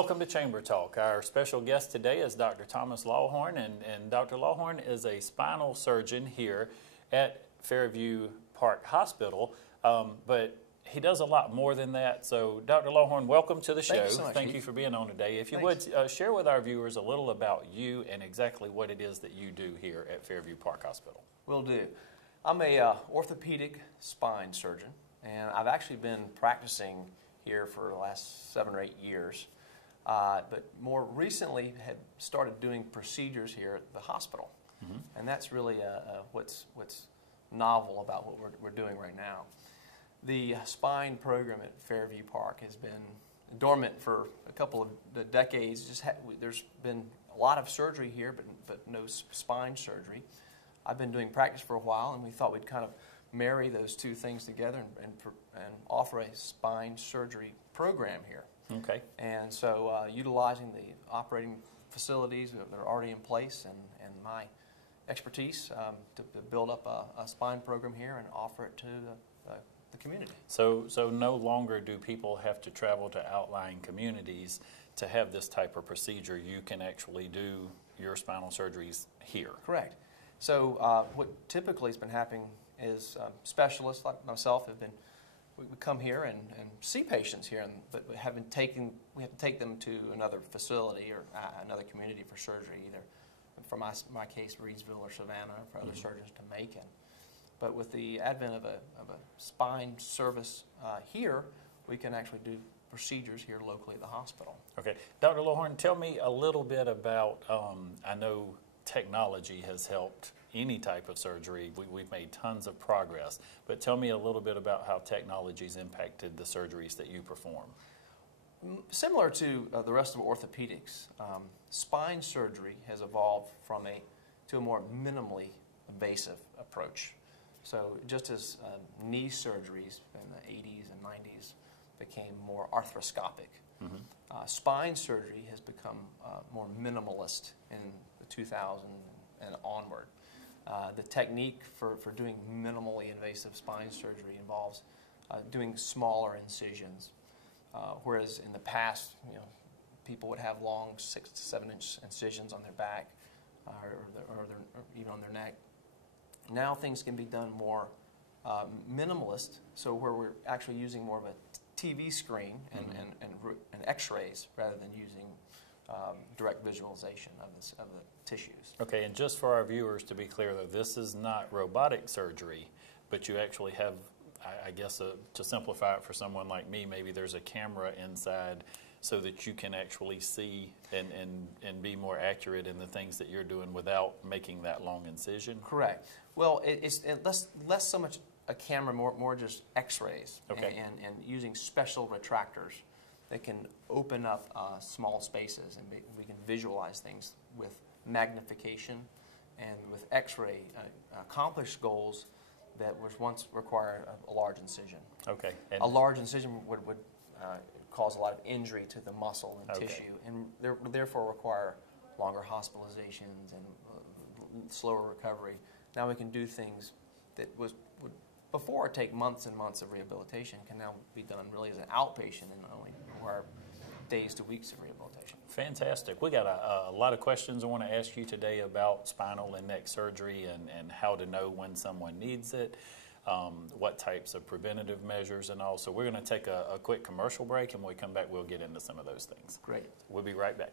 Welcome to Chamber Talk. Our special guest today is Dr. Thomas Lawhorne, and Dr. Lawhorne is a spinal surgeon here at Fairview Park Hospital, but he does a lot more than that. So, Dr. Lawhorne, welcome to the show. Thank you so much, Thank you for being on today. If you would, share with our viewers a little about you and exactly what it is that you do here at Fairview Park Hospital. Will do. I'm a orthopedic spine surgeon, and I've actually been practicing here for the last 7 or 8 years. But more recently had started doing procedures here at the hospital. And that's really what's novel about what we're doing right now. The spine program at Fairview Park has been dormant for a couple of decades. There's been a lot of surgery here, but no spine surgery. I've been doing practice for a while, and we thought we'd kind of marry those two things together and offer a spine surgery program here. Okay. And so utilizing the operating facilities that are already in place and my expertise to build up a spine program here and offer it to the community. So no longer do people have to travel to outlying communities to have this type of procedure. You can actually do your spinal surgeries here. Correct. So what typically has been happening is specialists like myself have been, we come here and see patients here, but we have to take them to another facility or another community for surgery, either for my case, Reedsville or Savannah, or for other surgeons to Macon. But with the advent of a spine service here, we can actually do procedures here locally at the hospital. Okay. Dr. Lawhorne, tell me a little bit about, I know technology has helped any type of surgery. We've made tons of progress, but tell me a little bit about how technology's impacted the surgeries that you perform. Similar to the rest of orthopedics, spine surgery has evolved to a more minimally invasive approach. So just as knee surgeries in the 80s and 90s became more arthroscopic, spine surgery has become more minimalist in the 2000s and onward. The technique for doing minimally invasive spine surgery involves doing smaller incisions, whereas in the past, people would have long 6 to 7 inch incisions on their back or even on their neck. Now things can be done more minimalist, so where we're actually using more of a TV screen and X-rays rather than using direct visualization of the tissues. Okay, and just for our viewers to be clear, though, this is not robotic surgery, but you actually have, I guess, to simplify it for someone like me, maybe there's a camera inside so that you can actually see and be more accurate in the things that you're doing without making that long incision? Correct. Well, it's less so much a camera, more just X-rays, okay, and using special retractors that can open up small spaces, and we can visualize things with magnification and with X-ray, accomplish goals that was once required a large incision. Okay. And a large incision would cause a lot of injury to the muscle and tissue, and therefore require longer hospitalizations and slower recovery. Now we can do things that would before take months and months of rehabilitation can now be done really as an outpatient and only require days to weeks of rehabilitation. Fantastic. We got a lot of questions I want to ask you today about spinal and neck surgery and how to know when someone needs it, what types of preventative measures and all. So we're going to take a quick commercial break, and when we come back we'll get into some of those things. Great. We'll be right back.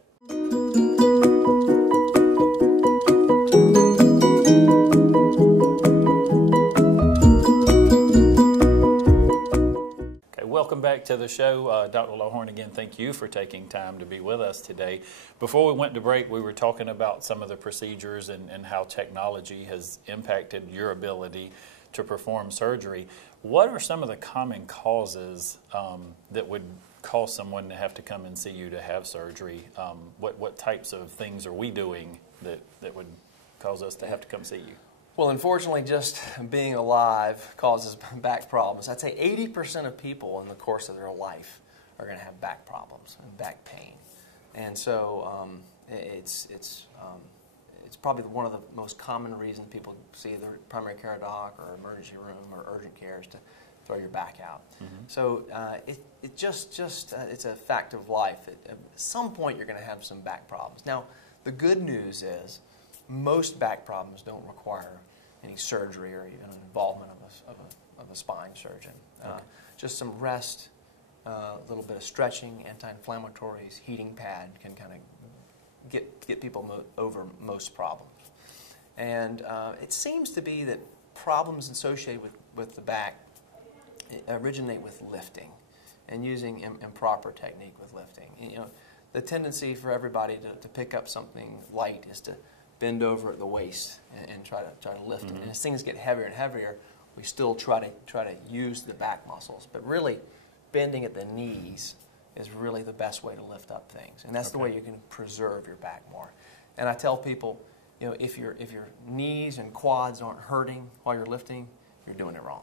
Welcome back to the show. Dr. Lawhorne, again, thank you for taking time to be with us today. Before we went to break, we were talking about some of the procedures and how technology has impacted your ability to perform surgery. What are some of the common causes that would cause someone to have to come and see you to have surgery? What types of things are we doing that would cause us to have to come see you? Well, unfortunately, just being alive causes back problems. I'd say 80% of people in the course of their life are going to have back problems and back pain. And so it's probably one of the most common reasons people see their primary care doc or emergency room or urgent care is to throw your back out. So it's a fact of life. At some point, you're going to have some back problems. Now, the good news is most back problems don't require any surgery or even involvement of a spine surgeon. Okay. Just some rest, a little bit of stretching, anti-inflammatories, heating pad can kind of get people over most problems. And it seems to be that problems associated with the back originate with lifting and using improper technique with lifting. And, the tendency for everybody to pick up something light is to bend over at the waist and try to lift it. And as things get heavier and heavier, we still try to use the back muscles. But really, bending at the knees is really the best way to lift up things, and that's the way you can preserve your back more. And I tell people, if your knees and quads aren't hurting while you're lifting, you're doing it wrong.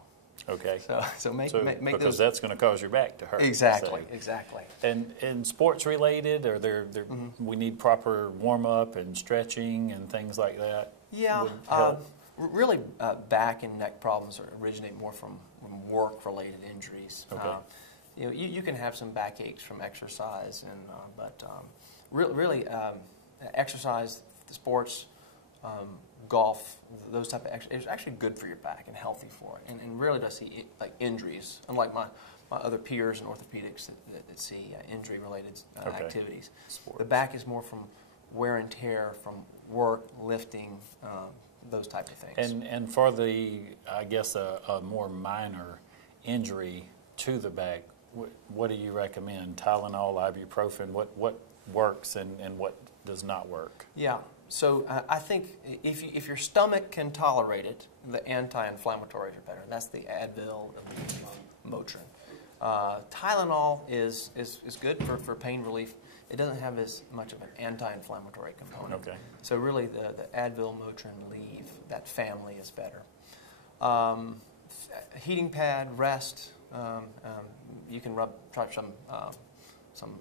Okay. So make because those, that's going to cause your back to hurt. Exactly. So. Exactly. And sports related, or we need proper warm up and stretching and things like that. Yeah. Really, back and neck problems originate more from work-related injuries. Okay. You can have some backaches from exercise, but really, exercise, sports, golf, those type of exercise is actually good for your back and healthy for it, and really does see like injuries, unlike my other peers in orthopedics that see injury-related activities. Sports. The back is more from wear and tear from work, lifting, those type of things. And for the, I guess, a more minor injury to the back, what do you recommend? Tylenol, ibuprofen, what works and what does not work? Yeah, so I think if your stomach can tolerate it, the anti-inflammatories are better. That's the Advil, the Motrin. Tylenol is good for pain relief. It doesn't have as much of an anti-inflammatory component. Okay. So really the Advil, Motrin, Leave, that family is better. Heating pad, rest. You can try some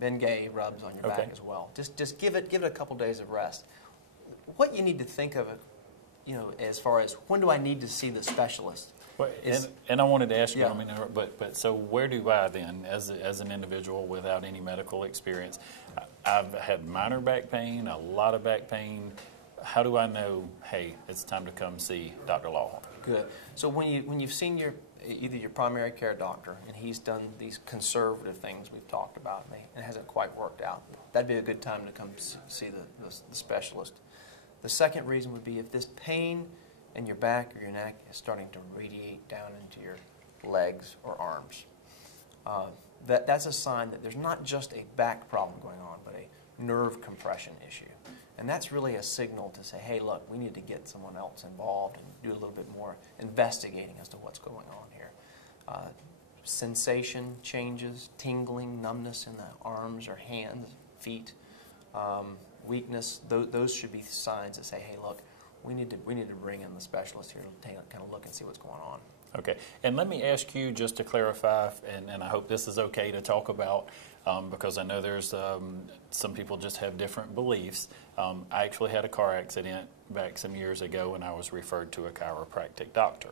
Bengay rubs on your back as well. Just give it a couple days of rest. What you need to think of it, as far as when do I need to see the specialist? Well, and I wanted to ask you, but so where do I then, as an individual without any medical experience, I've had minor back pain, a lot of back pain. How do I know, hey, it's time to come see Dr. Lawhorne? Good. So when you've seen either your primary care doctor and he's done these conservative things we've talked about and it hasn't quite worked out, that'd be a good time to come see the specialist. The second reason would be if this pain in your back or your neck is starting to radiate down into your legs or arms. That's a sign that there's not just a back problem going on, but a nerve compression issue. And that's really a signal to say, hey, look, we need to get someone else involved and do a little bit more investigating as to what's going on here. Sensation changes, tingling, numbness in the arms or hands, feet, weakness, those should be signs that say, hey, look, we need to bring in the specialist here to kind of look and see what's going on. Okay. And let me ask you just to clarify, and I hope this is okay to talk about, because I know there's some people just have different beliefs. I actually had a car accident back some years ago and I was referred to a chiropractic doctor.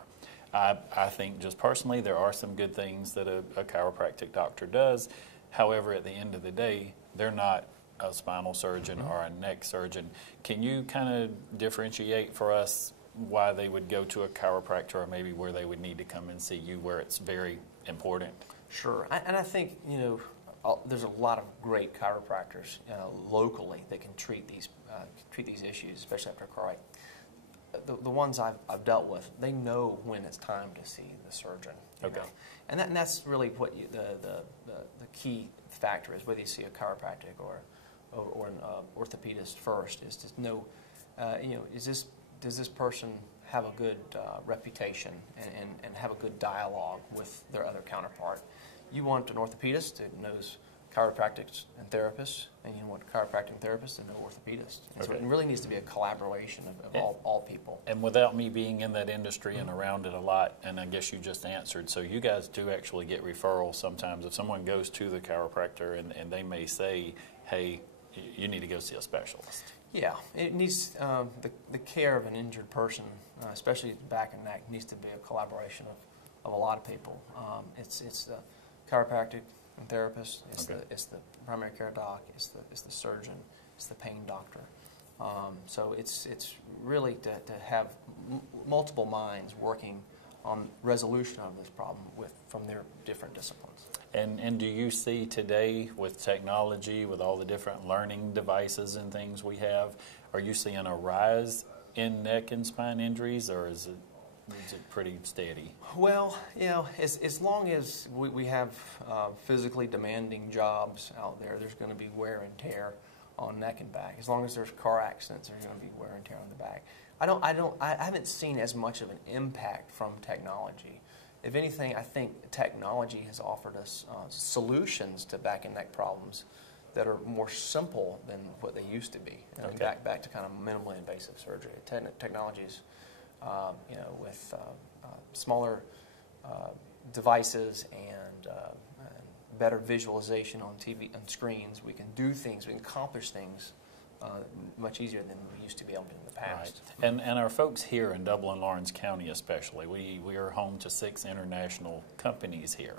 I think just personally there are some good things that a chiropractic doctor does. However, at the end of the day, they're not a spinal surgeon or a neck surgeon. Can you kind of differentiate for us why they would go to a chiropractor or maybe where they would need to come and see you where it's very important? Sure. And I think, there's a lot of great chiropractors locally that can treat these issues, especially after a car wreck. The ones I've dealt with, they know when it's time to see the surgeon. Okay. And that's really what the key factor is, whether you see a chiropractic or an orthopedist first, is to know, does this person have a good reputation and have a good dialogue with their other counterpart. You want an orthopedist that knows chiropractics and therapists, and you want chiropractic therapists and no orthopedists. And so it really needs to be a collaboration of all people. And without me being in that industry and around it a lot, and I guess you just answered, so you guys do actually get referrals sometimes. If someone goes to the chiropractor and they may say, hey, you need to go see a specialist. Yeah, it needs the care of an injured person, especially back and neck, needs to be a collaboration of of a lot of people. It's the chiropractic and therapist, it's the primary care doc, it's the surgeon, it's the pain doctor. So it's really to have multiple minds working on resolution of this problem from their different disciplines. And do you see today with technology, with all the different learning devices and things we have, are you seeing a rise in neck and spine injuries, or is it pretty steady? Well, as long as we have physically demanding jobs out there, there's going to be wear and tear on neck and back. As long as there's car accidents, there's going to be wear and tear on the back. I haven't seen as much of an impact from technology. If anything, I think technology has offered us solutions to back and neck problems that are more simple than what they used to be. Back to kind of minimally invasive surgery. Technologies, with smaller devices and better visualization on TV and screens, we can do things, we can accomplish things much easier than we used to be able to in the past. Right. And our folks here in Dublin, Lawrence County especially, we are home to 6 international companies here.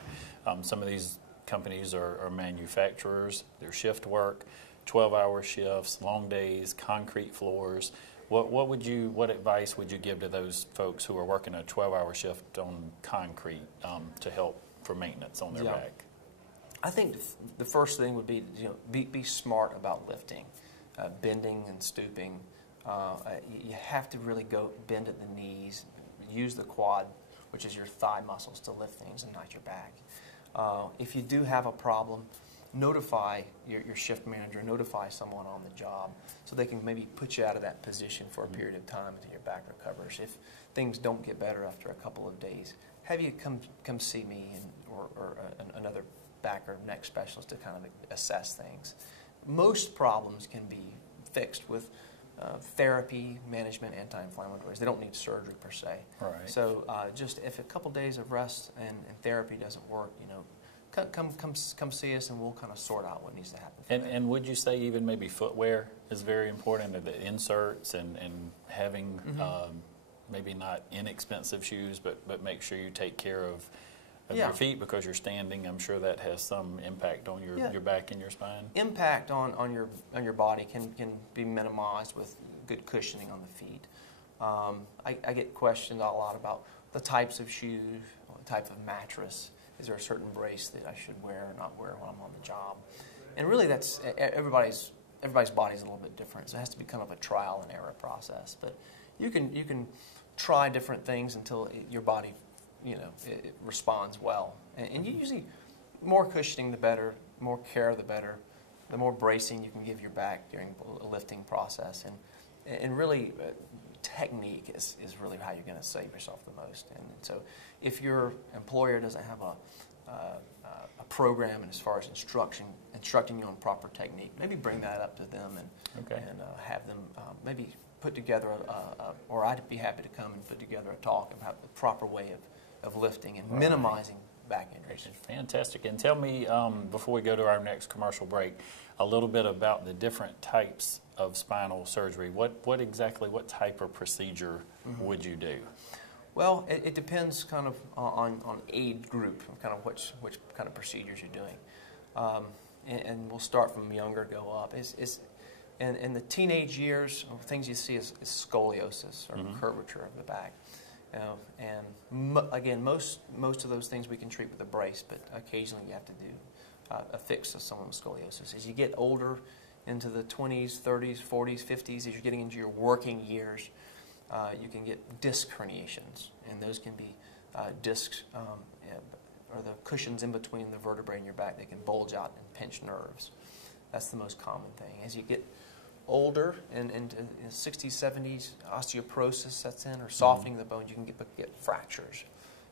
Some of these companies are manufacturers, they're shift work, 12-hour shifts, long days, concrete floors. What advice would you give to those folks who are working a 12-hour shift on concrete to help for maintenance on their back? I think the first thing would be be smart about lifting, bending and stooping. You have to really go bend at the knees, use the quad, which is your thigh muscles, to lift things and not your back. If you do have a problem, notify your shift manager, notify someone on the job so they can maybe put you out of that position for a period of time until your back recovers. If things don't get better after a couple of days, have you come see me or another back or neck specialist to kind of assess things. Most problems can be fixed with therapy, management, anti-inflammatories. They don't need surgery per se. Right. So just if a couple days of rest and therapy doesn't work, come see us and we'll kind of sort out what needs to happen. And would you say even maybe footwear is very important, the inserts and having maybe not inexpensive shoes, but make sure you take care of your feet because you're standing? I'm sure that has some impact on your back and your spine. Impact on your body can be minimized with good cushioning on the feet. I get questioned a lot about the types of shoes, the type of mattress. Is there a certain brace that I should wear or not wear when I'm on the job? And really, that's everybody's body is a little bit different, so it has to be kind of a trial and error process. But you can try different things until your body it responds well. And you usually, more cushioning the better, more care the better, the more bracing you can give your back during a lifting process. And really, technique is really how you're going to save yourself the most. And so if your employer doesn't have a program as far as instructing you on proper technique, maybe bring that up to them and have them maybe put together, or I'd be happy to come and put together a talk about the proper way of lifting and minimizing back injuries. Fantastic. And tell me, before we go to our next commercial break, a little bit about the different types of spinal surgery. What type of procedure would you do? Well, it depends kind of on age group, kind of which kind of procedures you're doing. And we'll start from younger, go up. In the teenage years, things you see is scoliosis or curvature of the back. Again, most of those things we can treat with a brace, but occasionally you have to do a fix of someone with scoliosis. As you get older, into the 20s, 30s, 40s, 50s, as you're getting into your working years, you can get disc herniations, and those can be discs or the cushions in between the vertebrae in your back. They can bulge out and pinch nerves. That's the most common thing. As you get older and into 60s, 70s, osteoporosis sets in, or softening of the bones, you can get fractures.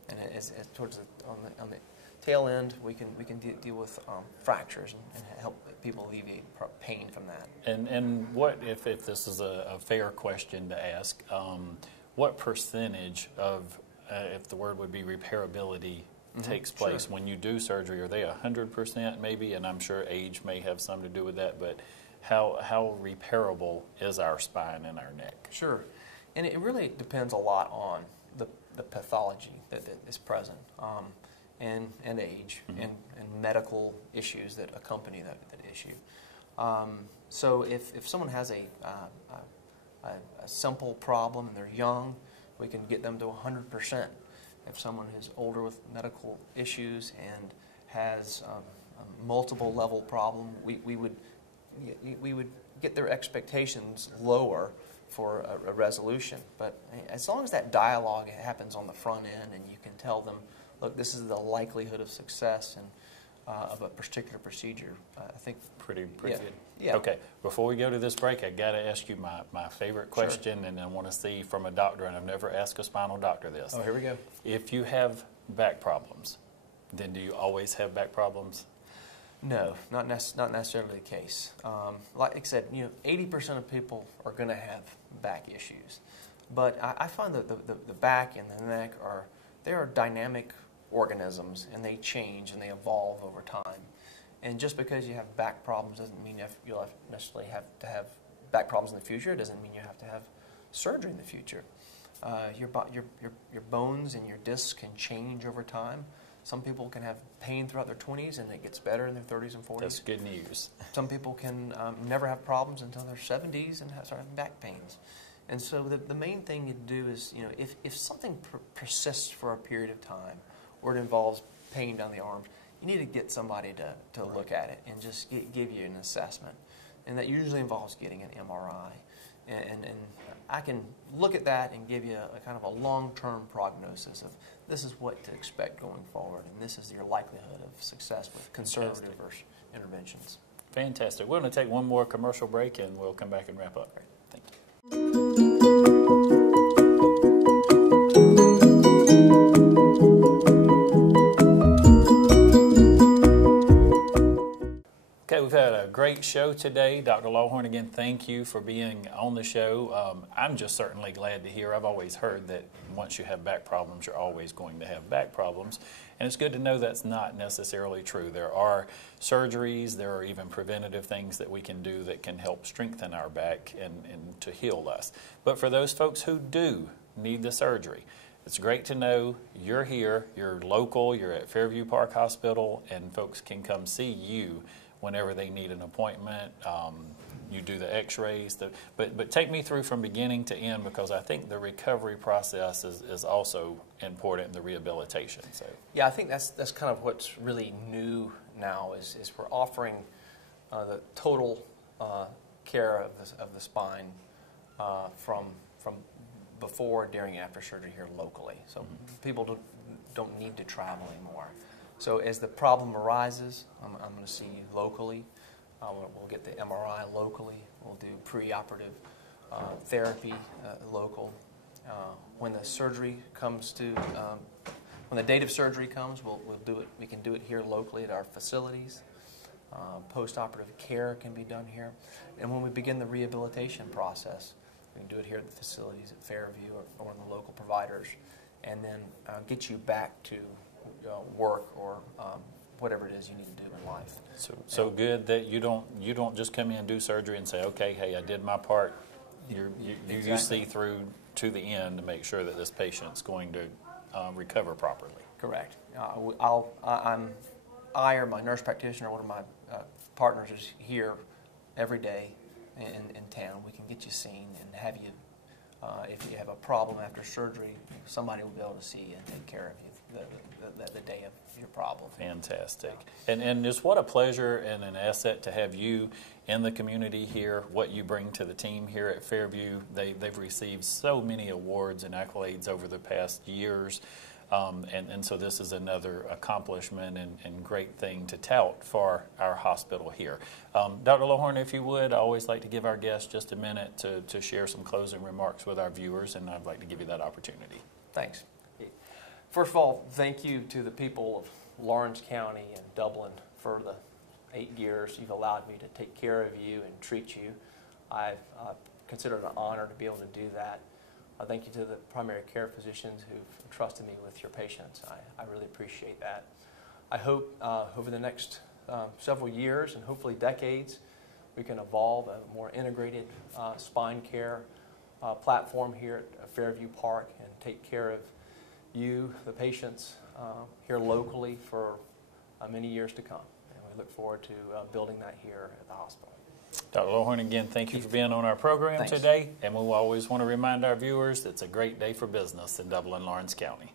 And as towards on the tail end, we can deal with fractures and help people alleviate pain from that. And what if this is a fair question to ask? What percentage of, if the word would be repairability, takes place when you do surgery? Are they 100% maybe? And I'm sure age may have some to do with that, but how repairable is our spine and our neck? Sure. And it really depends a lot on the pathology that is present, and age, and medical issues that accompany that issue. So if someone has a simple problem and they're young, we can get them to 100%. If someone is older with medical issues and has a multiple level problem, we would get their expectations lower for a resolution. But as long as that dialogue happens on the front end and you can tell them, look, this is the likelihood of success and of a particular procedure, I think pretty yeah, good. Yeah. Okay, before we go to this break, I got to ask you my favorite question, and I want to see from a doctor, and I've never asked a spinal doctor this. Oh, here we go. If you have back problems, then do you always have back problems? No, not necessarily the case. Like I said, 80% of people are going to have back issues, but I find that the back and the neck they are dynamic organisms, and they change and they evolve over time. And just because you have back problems doesn't mean you'll necessarily have to have back problems in the future. It doesn't mean you have to have surgery in the future. Your bones and your discs can change over time. Some people can have pain throughout their 20s and it gets better in their 30s and 40s. That's good news. Some people can never have problems until their 70s and start having back pains. And so the main thing you do is, if something persists for a period of time, or it involves pain down the arms, you need to get somebody to look at it and just give you an assessment. And that usually involves getting an MRI. And I can look at that and give you a kind of a long-term prognosis of this is what to expect going forward, and this is your likelihood of success with conservative versus interventions. Fantastic. We're going to take one more commercial break, and we'll come back and wrap up. Thank you. Okay, we've had a great show today. Dr. Lawhorne, again, thank you for being on the show. I'm just certainly glad to hear. I've always heard that once you have back problems, you're always going to have back problems. And it's good to know that's not necessarily true. There are surgeries, there are even preventative things that we can do that can help strengthen our back and to heal us. But for those folks who do need the surgery, it's great to know you're here, you're local, you're at Fairview Park Hospital, and folks can come see you whenever they need an appointment. You do the x-rays. But take me through from beginning to end, because I think the recovery process is also important in the rehabilitation. So yeah, I think that's kind of what's really new now is we're offering the total care of the spine from before, during, after surgery here locally. So people don't need to travel anymore. So as the problem arises, I'm going to see you locally. We'll get the MRI locally. We'll do preoperative therapy local. When the surgery comes to, when the date of surgery comes, we'll do it. We can do it here locally at our facilities. Postoperative care can be done here. And when we begin the rehabilitation process, we can do it here at the facilities at Fairview or in the local providers, and then get you back to work or whatever it is you need to do in life. So good that you don't just come in and do surgery and say, okay, hey, I did my part. You see through to the end to make sure that this patient's going to recover properly. Correct. I or my nurse practitioner, one of my partners, is here every day in town. We can get you seen and have you. If you have a problem after surgery, somebody will be able to see you and take care of you the day of your problem. Fantastic. And it's what a pleasure and an asset to have you in the community here, what you bring to the team here at Fairview. They've received so many awards and accolades over the past years. And so this is another accomplishment and great thing to tout for our hospital here. Dr. Lawhorne, if you would, I always like to give our guests just a minute to share some closing remarks with our viewers, and I'd like to give you that opportunity. Thanks. First of all, thank you to the people of Lawrence County and Dublin for the 8 years you've allowed me to take care of you and treat you. I've considered it an honor to be able to do that. Thank you to the primary care physicians who've trusted me with your patients. I really appreciate that. I hope over the next several years and hopefully decades, we can evolve a more integrated spine care platform here at Fairview Park and take care of you, the patients, here locally for many years to come. And we look forward to building that here at the hospital. Dr. Lawhorne, again, thank you for being on our program Thanks. today. And we always want to remind our viewers it's a great day for business in Dublin, Lawrence County.